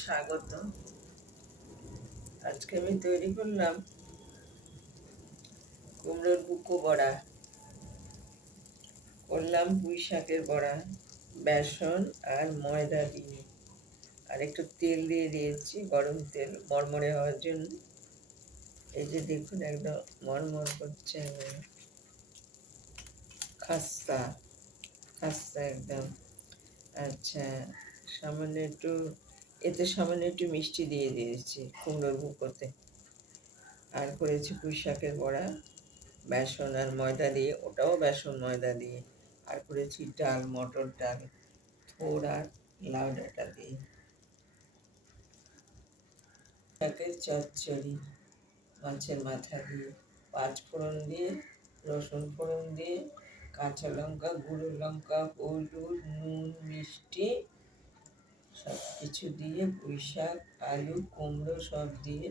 স্বাগত। আজকে আমি তৈরি করলাম কুমড়োর বুকো বড়া, করলাম পুঁই শাকের বড়া বেসন আর ময়দা দিয়ে, আর একটু তেল দিয়ে দিয়েছি, গরম তেল মরমরে হওয়ার জন্য। এই যে দেখুন, একদম মরমর করছে, খাস্তা খাস্তা একদম। আচ্ছা, সামান্য একটু মিষ্টি দিয়ে দিয়েছি কুমড়োর বুকোতে। আর করেছি পুঁই শাকের বড়া বেসন আর ময়দা দিয়ে, ওটাও বেসন ময়দা দিয়ে। আর করেছি ডাল, মটর ডাল, থোড় আর লাউ ডাঁটা দিয়ে। শাকের চচ্চড়ি মাছের মাথা দিয়ে, পাঁচ ফোড়ন দিয়ে, রসুন ফোড়ন দিয়ে, কাঁচা লঙ্কা, গুঁড়ো লঙ্কা, হলুদ, নুন, মিষ্টি সব কিছু দিয়ে, পুঁই শাক, আলু, কুমড়ো সব দিয়ে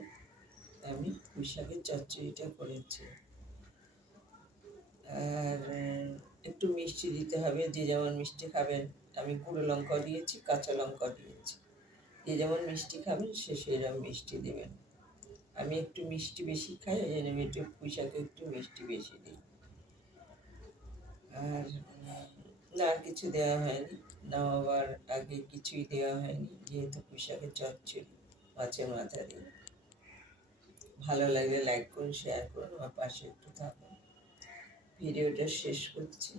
আমি পুঁই শাকের চচ্চড়িটা করেছি। আর একটু মিষ্টি দিতে হবে, যে যেমন মিষ্টি খাবেন। আমি গুঁড়ো লঙ্কাও দিয়েছি, কাঁচা লঙ্কাও দিয়েছি। যে যেমন মিষ্টি খাবেন সে সেরকম মিষ্টি দেবেন। আমি একটু মিষ্টি বেশি খাই, ওই জন্য আমি একটু পুঁই শাকে একটু মিষ্টি বেশি দিই। আর আর কিছু দেওয়া হয়নি, নামাবার আগে কিছুই দেওয়া হয়নি, যেহেতু পুঁই শাকের চচ্চড়ি মাছের মাথা দিয়ে। ভালো লাগলে লাইক করুন, শেয়ার করুন, আমার পাশে একটু থাকুন। ভিডিওটা শেষ করছি।